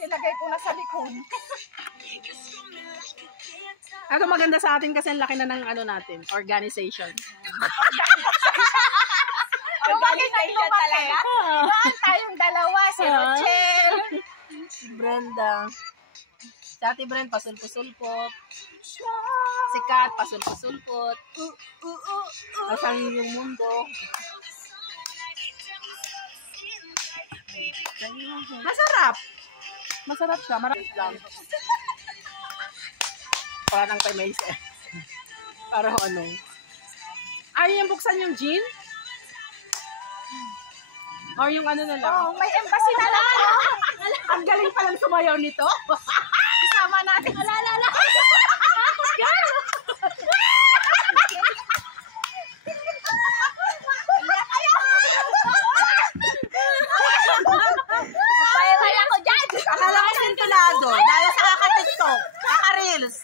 nilagay ko na sa likod. Ano maganda sa atin kasi ang laki na ng ano natin, organization. Organization talaga. Doon tayong dalawa, si Rochelle. Brenda. Si Ate Brenda, pasul-pusulpot. Si Kat, pasul-pusulpot. Masangin yung mundo. Masarap. Masarap siya. Marami lang. Para nang kay Mace eh. Para ano. Ayaw yung buksan yung gin? Or yung ano na lang? Oh, may embassy na lang. Ang galing palang sumayaw nito. Isama natin. Alalala. Akala ko sentulado. Dahil sa kaka-TikTok. Kaka-reels.